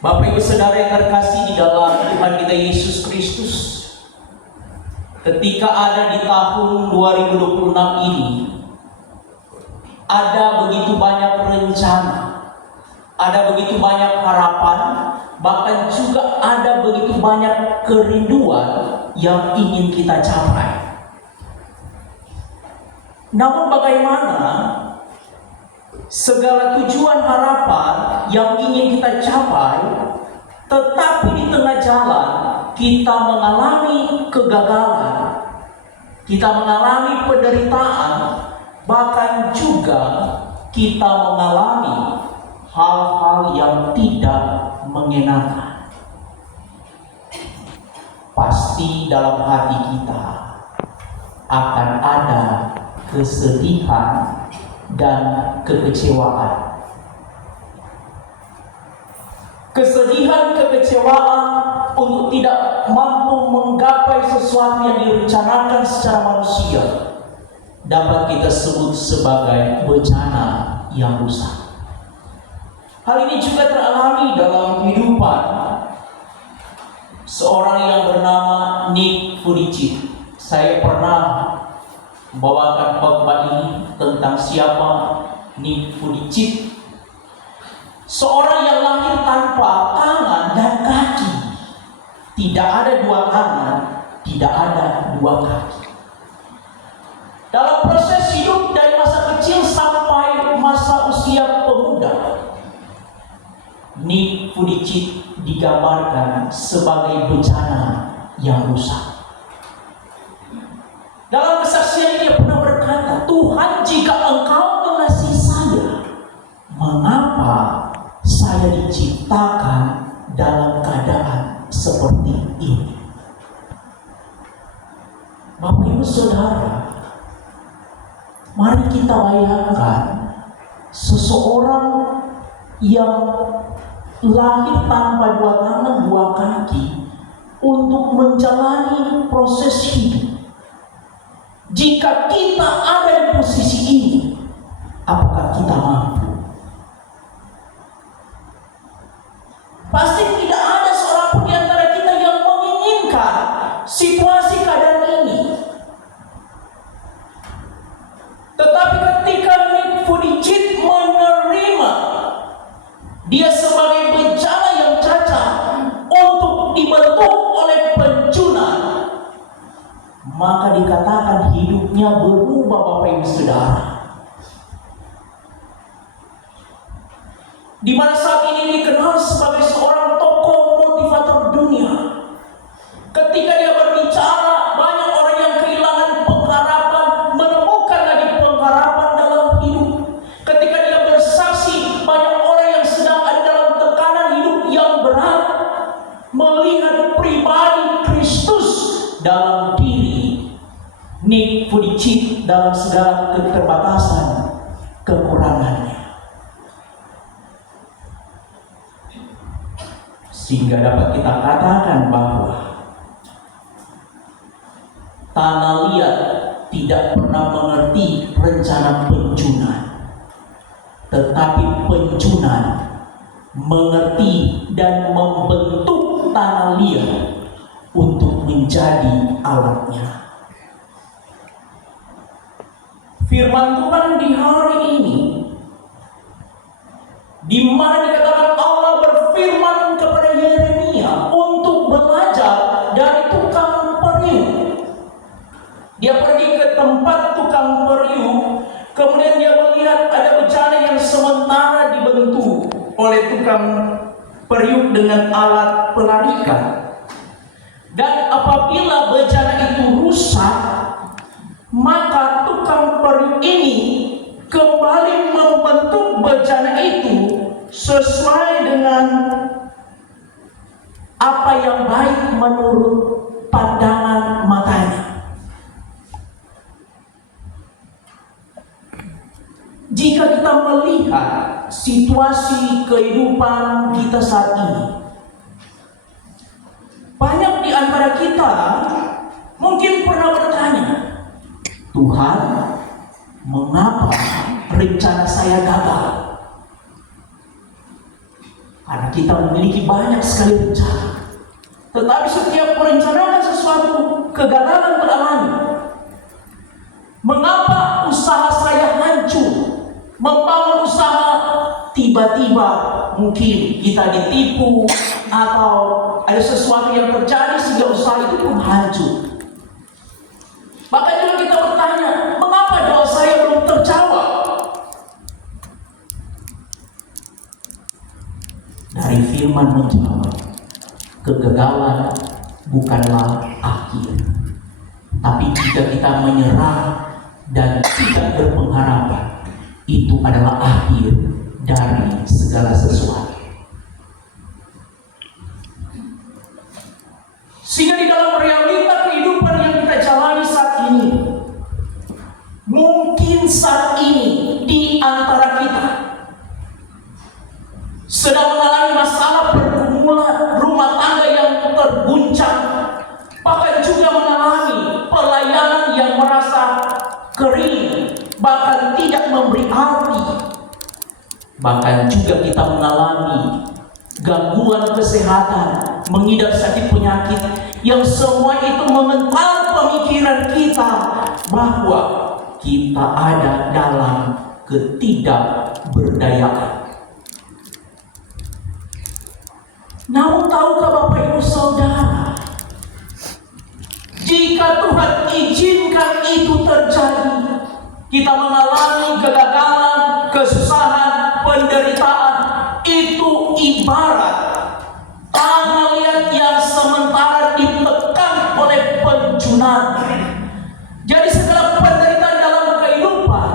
Bapak Ibu Saudara yang terkasih di dalam Tuhan kita Yesus Kristus, ketika ada di tahun 2026 ini, ada begitu banyak rencana, ada begitu banyak harapan, bahkan juga ada begitu banyak kerinduan yang ingin kita capai. Namun bagaimana segala tujuan harapan yang ingin kita capai, tetapi di tengah jalan kita mengalami kegagalan, kita mengalami penderitaan, bahkan juga kita mengalami hal-hal yang tidak mengenakan. Pasti dalam hati kita akan ada kesedihan dan kekecewaan. Kesedihan, kekecewaan untuk tidak mampu menggapai sesuatu yang direncanakan secara manusia dapat kita sebut sebagai bencana yang rusak. Hal ini juga teralami dalam kehidupan seorang yang bernama Nick Vujicic. Saya pernah membawakan khotbah ini tentang siapa Nick Vujicic. Seorang yang lahir tanpa tangan dan kaki. Tidak ada dua tangan, tidak ada dua kaki. Dalam proses hidup dari masa kecil sampai masa usia pemuda, Nick Vujicic digambarkan sebagai bencana yang rusak. Dalam kesaksian dia pernah berkata, "Tuhan, jika Engkau mengasihi saya, mengapa saya diciptakan dalam keadaan seperti ini?" Bapak Ibu Saudara, mari kita bayangkan seseorang yang lahir tanpa dua tangan, dua kaki untuk menjalani proses hidup. Jika kita ada di posisi ini, apakah kita mampu? Pasti tidak ada seorang pun di antara kita yang menginginkan situasi keadaan ini. Tetapi ketika Nick Vujicic menerima dia sebagai bencana yang cacat untuk dibentuk oleh pencunan, maka dikatakan hidupnya berubah, Bapak Ibu Saudara. Di mana saat ini dikenal sebagai seorang tokoh motivator dunia. Ketika dia berbicara, banyak orang yang kehilangan pengharapan, menemukan lagi pengharapan dalam hidup. Ketika dia bersaksi, banyak orang yang sedang ada dalam tekanan hidup yang berat, melihat pribadi Kristus dalam diri Nick Vujicic dalam segala keterbatasan, kekurangannya. Sehingga dapat kita katakan bahwa tanah liat tidak pernah mengerti rencana pencunan, tetapi pencunan mengerti dan membentuk tanah liat untuk menjadi alatnya. Firman Tuhan di hari ini, di mana dikatakan Allah berfirman kepada Yeremia untuk belajar dari tukang periuk. Dia pergi ke tempat tukang periuk, kemudian dia melihat ada bencana yang sementara dibentuk oleh tukang periuk dengan alat pelarikan. Dan apabila bencana itu rusak, maka tukang periuk ini kembali membentuk bencana itu sesuai dengan apa yang baik menurut pandangan matanya. Jika kita melihat situasi kehidupan kita saat ini, banyak di antara kita mungkin pernah bertanya, "Tuhan, mengapa rencana saya gagal?" Karena kita memiliki banyak sekali rencana. Tetapi setiap merencanakan sesuatu, kegagalan teralami. Mengapa usaha saya hancur? Membangun usaha, tiba-tiba mungkin kita ditipu atau ada sesuatu yang terjadi sehingga usaha itu pun hancur. Bahkan juga kita bertanya, mengapa doa saya belum terjawab? Dari firman menjawab, kegagalan bukanlah akhir. Tapi jika kita menyerah dan tidak berpengharapan, itu adalah akhir dari segala sesuatu. Sehingga di dalam realita kehidupan yang kita jalani saat ini, mungkin saat ini di antara kita sedang mengalami masalah pergumulan rumah tangga yang terguncang, bahkan juga mengalami pelayanan yang merasa kering, bahkan tidak memberi arti. Bahkan juga kita mengalami gangguan kesehatan, mengidap sakit penyakit, yang semua itu mengental pemikiran kita bahwa kita ada dalam ketidakberdayaan. Namun tahukah Bapak Ibu Saudara, jika Tuhan izinkan itu terjadi, kita mengalami kegagalan, kesusahan, penderitaan, itu ibarat tanah liat yang sementara ditekan oleh penjunan. Jadi segala penderitaan dalam kehidupan,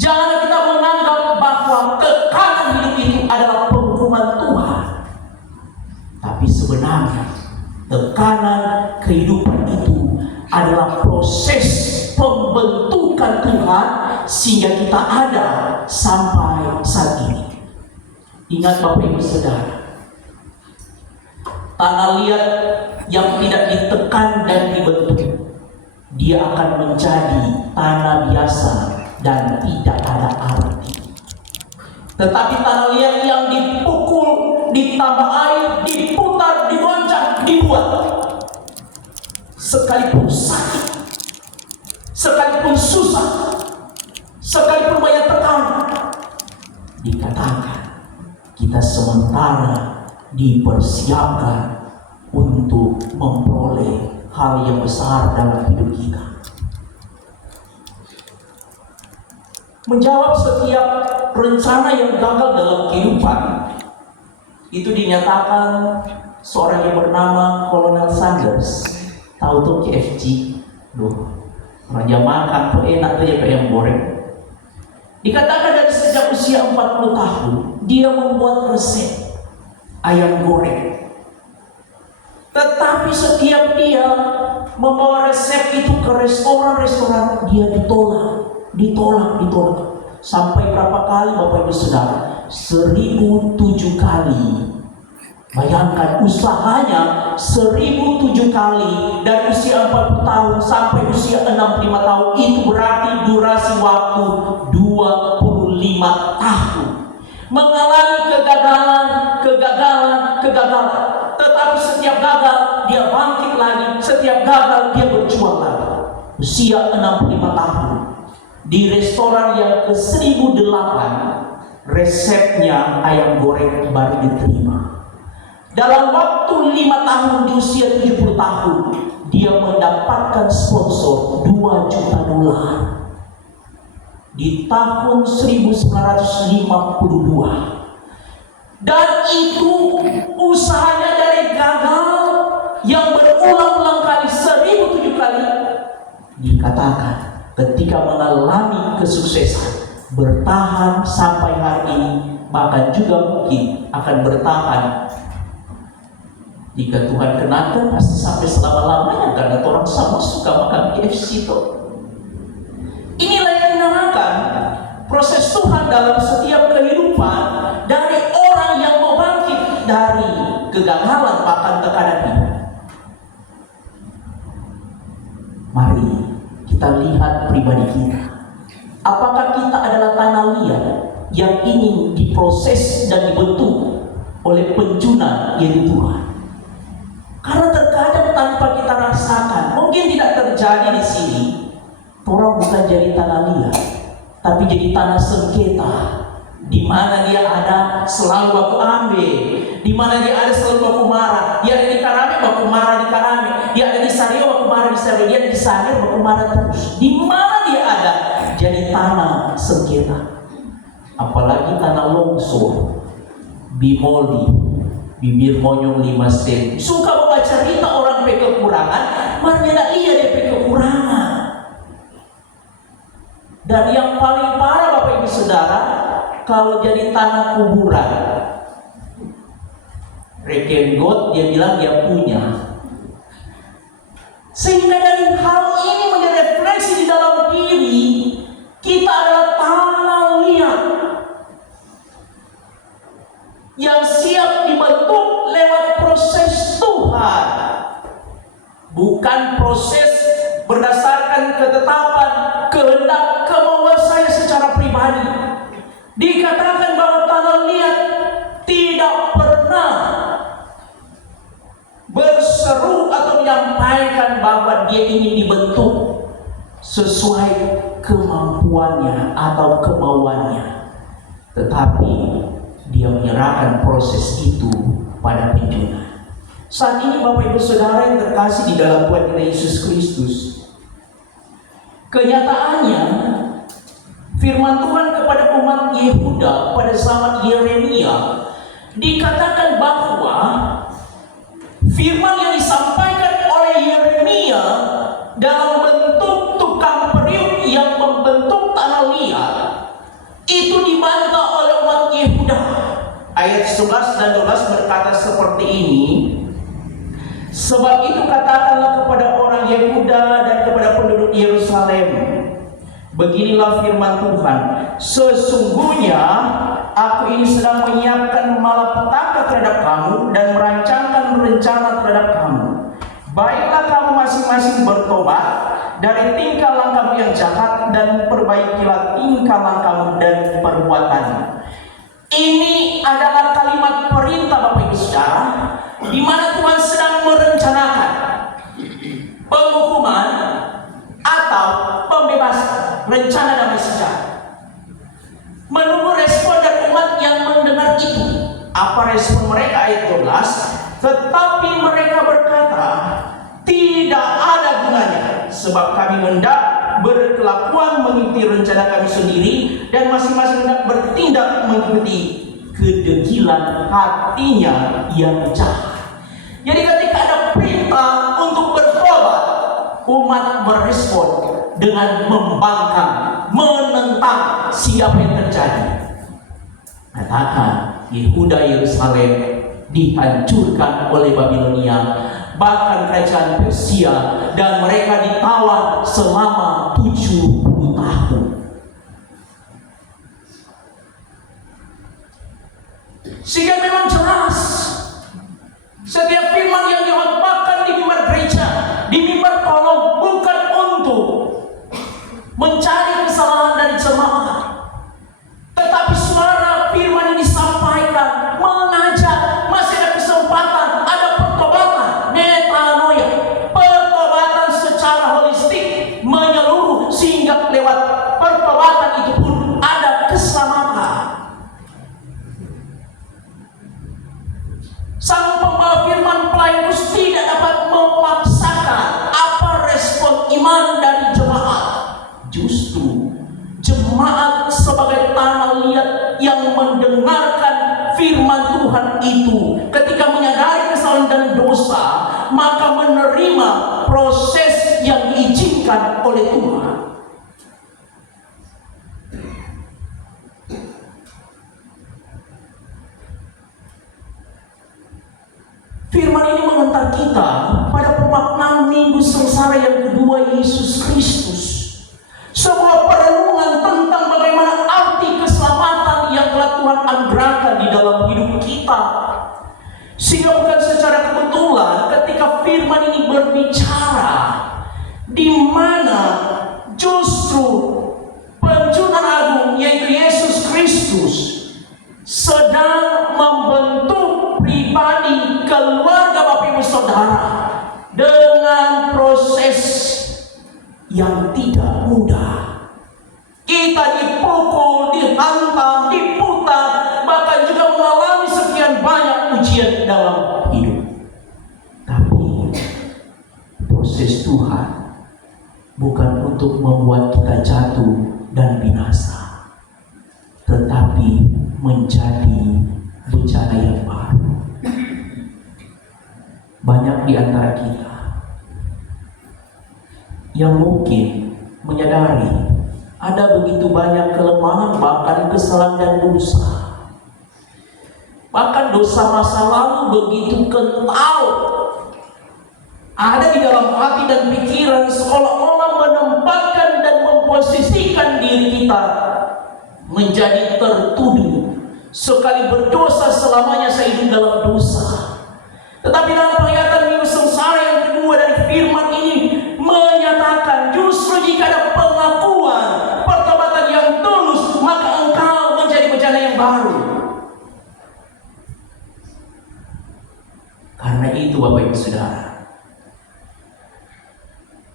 jangan kita menganggap bahwa tekanan hidup itu adalah penghukuman Tuhan. Tapi sebenarnya tekanan kehidupan itu adalah proses pembentukan Tuhan sehingga kita ada sampai saat ini. Ingat Bapak Ibu Saudara, tanah liat yang tidak ditekan dan dibentuk, dia akan menjadi tanah biasa dan tidak ada arti. Tetapi tanah liat yang dipukul, ditambah air, diputar, digoncang, dibuat, sekalipun sakit, sekalipun susah, sekalipun banyak tekanan, dikatakan kita sementara dipersiapkan untuk memperoleh hal yang besar dalam hidup kita. Menjawab setiap rencana yang gagal dalam kehidupan, itu dinyatakan seorang yang bernama Kolonel Sanders. Tahu tuh KFC? Raja makan tuh enak tuh ya, yang goreng. Dikatakan dari sejak usia 40 tahun dia membuat resep ayam goreng. Tetapi setiap dia membawa resep itu ke restoran-restoran, dia ditolak. Sampai berapa kali Bapak Ibu Saudara? 1007 kali. Bayangkan usahanya 1007 kali dari usia 40 tahun sampai usia 65 tahun. Itu berarti durasi waktu 25 tahun. Mengalami kegagalan. Tetapi setiap gagal dia bangkit lagi, setiap gagal dia berjuang lagi. Usia 65 tahun. Di restoran yang ke-1008, resepnya ayam goreng baru diterima. Dalam waktu 5 tahun di usia 70 tahun, dia mendapatkan sponsor $2 juta. Di tahun 1952. Dan itu usahanya dari gagal yang berulang-ulang kali, 1007 kali. Dikatakan ketika mengalami kesuksesan, bertahan sampai hari ini, bahkan juga mungkin akan bertahan. Jika Tuhan kenakan pasti sampai selama-lamanya, karena orang sama suka makan KFC itu. Inilah yang dinamakan proses Tuhan dalam setiap kehidupan dari orang yang mau bangkit dari kegagalan bahkan tekanan hidup. Mari kita lihat pribadi kita. Apakah kita adalah tanah liat yang ingin diproses dan dibentuk oleh penjuna yaitu Tuhan. Karena terkadang tanpa kita rasakan, mungkin tidak terjadi di sini, orang bukan jadi tanah liat, tapi jadi tanah sengketa. Di mana dia ada selalu baku ambil, di mana dia ada selalu baku marah. Dia ada di Karame baku marah di Karame, dia ada di Sario baku marah di Sario, dia ada di Sangir baku marah terus. Di mana dia ada jadi tanah sengketa. Apalagi tanah longsor, bimoli, bibir monyong 5 sen. Suka bawa cerita orang pe kekurangan, marnya iya dia pe kekurangan. Dan yang paling parah Bapak Ibu Saudara, kalau jadi tanah kuburan, rekenggot dia bilang dia punya. Sehingga dari hal ini menjadi refleksi di dalam diri kita adalah tanah liat yang siap dibentuk lewat proses Tuhan, bukan proses berdasarkan ketetapan kehendak kemauan saya secara pribadi. Dikatakan bahwa tanah liat tidak pernah berseru atau menyampaikan bahwa dia ingin dibentuk sesuai kemampuannya atau kemauannya, tetapi dia menyerahkan proses itu pada penjuna. Saat ini Bapak Ibu Saudara yang terkasih di dalam Tuhan kita Yesus Kristus, kenyataannya firman Tuhan kepada umat Yehuda pada zaman Yeremia dikatakan bahwa firman yang disampaikan oleh Yeremia dalam bentuk tukang periuk yang membentuk tanah liat itu dibantah oleh umat Yehuda. Ayat 11 dan 12 berkata seperti ini, sebab itu katakanlah kepada orang Yehuda dan kepada penduduk Yerusalem, beginilah firman Tuhan, sesungguhnya aku ini sedang menyiapkan malapetaka terhadap kamu dan merancangkan rencana terhadap kamu. Baiklah kamu masing-masing bertobat dari tingkah langkahmu yang jahat dan perbaikilah tingkah langkahmu dan perbuatanmu. Ini adalah kalimat perintah Bapak Ibu Saudara, di mana Tuhan sedang merencanakan penghukuman atau pembebasan, rencana damai sejahtera. Menunggu respon dari umat yang mendengar itu. Apa respon mereka? Ayat 12. Tetapi mereka berkata, tidak ada gunanya, sebab kami hendak berkelakuan mengikuti rencana kami sendiri, dan masing-masing hendak bertindak mengikuti kedegilan hatinya yang jahat. Jadi ketika ada perintah untuk bertobat, umat merespon dengan membangkang, menentang siapa yang terjadi. Katakan Yehuda Yerusalem dihancurkan oleh Babilonia, bahkan kerajaan Persia, dan mereka ditawan selama 70 tahun. Sehingga memang jelas setiap firman yang dihotbahkan di mimbar gereja, di mimbar kolom, bukan untuk mencari kesalahan dari jemaat, tetapi suara firman yang disampaikan mengajak masih ada kesempatan, ada pertobatan, metanoia, pertobatan secara holistik menyeluruh, sehingga lewat pertobatan itu pun ada keselamatan. Sang pembawa firman pelayan Kristus tidak dapat memaksakan apa respon iman dari jemaat. Justru jemaat sebagai tanah liat yang mendengarkan firman Tuhan itu, ketika menyadari kesalahan dan dosa, maka menerima proses yang diizinkan oleh Tuhan. Firman ini mengantar kita pada pemaknaan minggu sengsara yang kedua Yesus Kristus. Sebuah perenungan tentang bagaimana arti keselamatan yang telah Tuhan anugerahkan di dalam hidup kita. Sehingga bukan secara kebetulan ketika firman ini berbicara, di mana justru penjunan agung yaitu Yesus Kristus sedang membentuk ujian dalam hidup. Tapi proses Tuhan bukan untuk membuat kita jatuh dan binasa, tetapi menjadi bencana yang baru. Banyak di antara kita yang mungkin menyadari ada begitu banyak kelemahan, bahkan kesalahan dan dosa. Bahkan dosa masa lalu begitu kental ada di dalam hati dan pikiran, seolah-olah menempatkan dan memposisikan diri kita menjadi tertuduh. Sekali berdosa selamanya saya hidup dalam dosa. Tetapi dalam penglihatan minggu sengsara yang kedua dari firman ini menyatakan justru jika ada pengakuan pertobatan yang tulus, maka engkau menjadi bencana yang baru. Karena itu Bapak Ibu Saudara,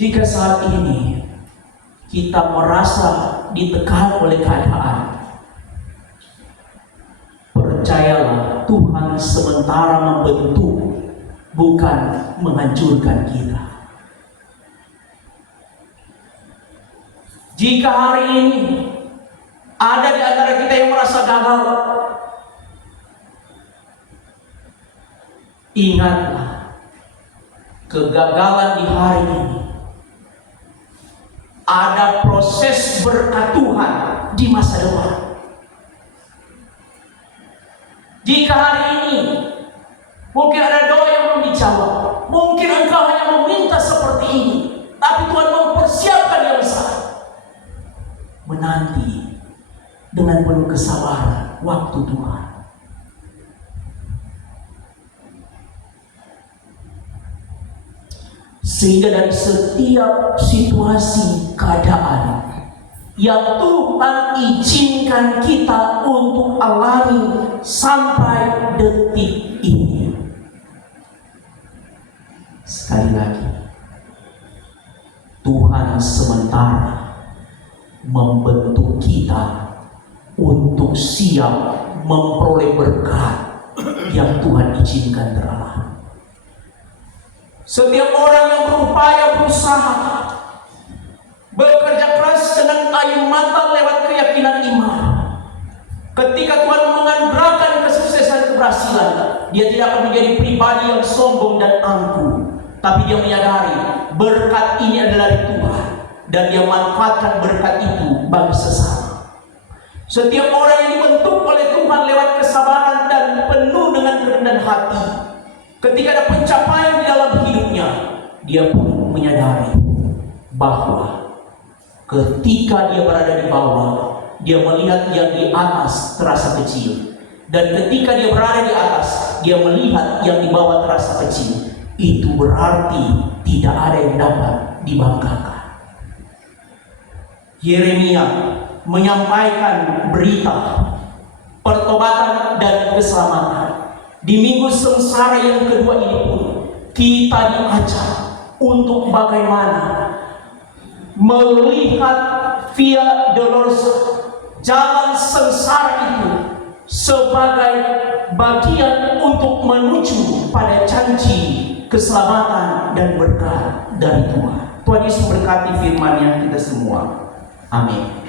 jika saat ini kita merasa ditekan oleh keadaan, percayalah Tuhan sementara membentuk, bukan menghancurkan kita. Jika hari ini ada di antara kita yang merasa gagal, ingatlah kegagalan di hari ini ada proses berkat Tuhan di masa depan. Jika hari ini mungkin ada doa yang belum dijawab, mungkin engkau hanya meminta seperti ini, tapi Tuhan mempersiapkan yang besar. Menanti dengan penuh kesabaran waktu Tuhan. Sehingga dari setiap situasi keadaan yang Tuhan izinkan kita untuk alami sampai detik ini, sekali lagi Tuhan sementara membentuk kita untuk siap memperoleh berkat yang Tuhan izinkan teralami. Setiap orang yang berupaya berusaha bekerja keras dengan air mata lewat keyakinan iman, ketika Tuhan menganugerahkan kesuksesan keberhasilan, dia tidak akan menjadi pribadi yang sombong dan angkuh, tapi dia menyadari berkat ini adalah dari Tuhan dan dia manfaatkan berkat itu bagi sesama. Setiap orang yang dibentuk oleh Tuhan lewat kesabaran dan penuh dengan kerendahan hati, ketika ada pencapaian di dalam hidupnya, dia pun menyadari bahwa ketika dia berada di bawah, dia melihat yang di atas terasa kecil, dan ketika dia berada di atas, dia melihat yang di bawah terasa kecil. Itu berarti tidak ada yang dapat dibanggakan. Yeremia menyampaikan berita pertobatan dan keselamatan. Di minggu sengsara yang kedua ini pun kita diajak untuk bagaimana melihat via dolorosa, jalan sengsara itu sebagai bagian untuk menuju pada janji keselamatan dan berkat dari Tuhan. Tuhan Yesus berkati firman-Nya kita semua. Amin.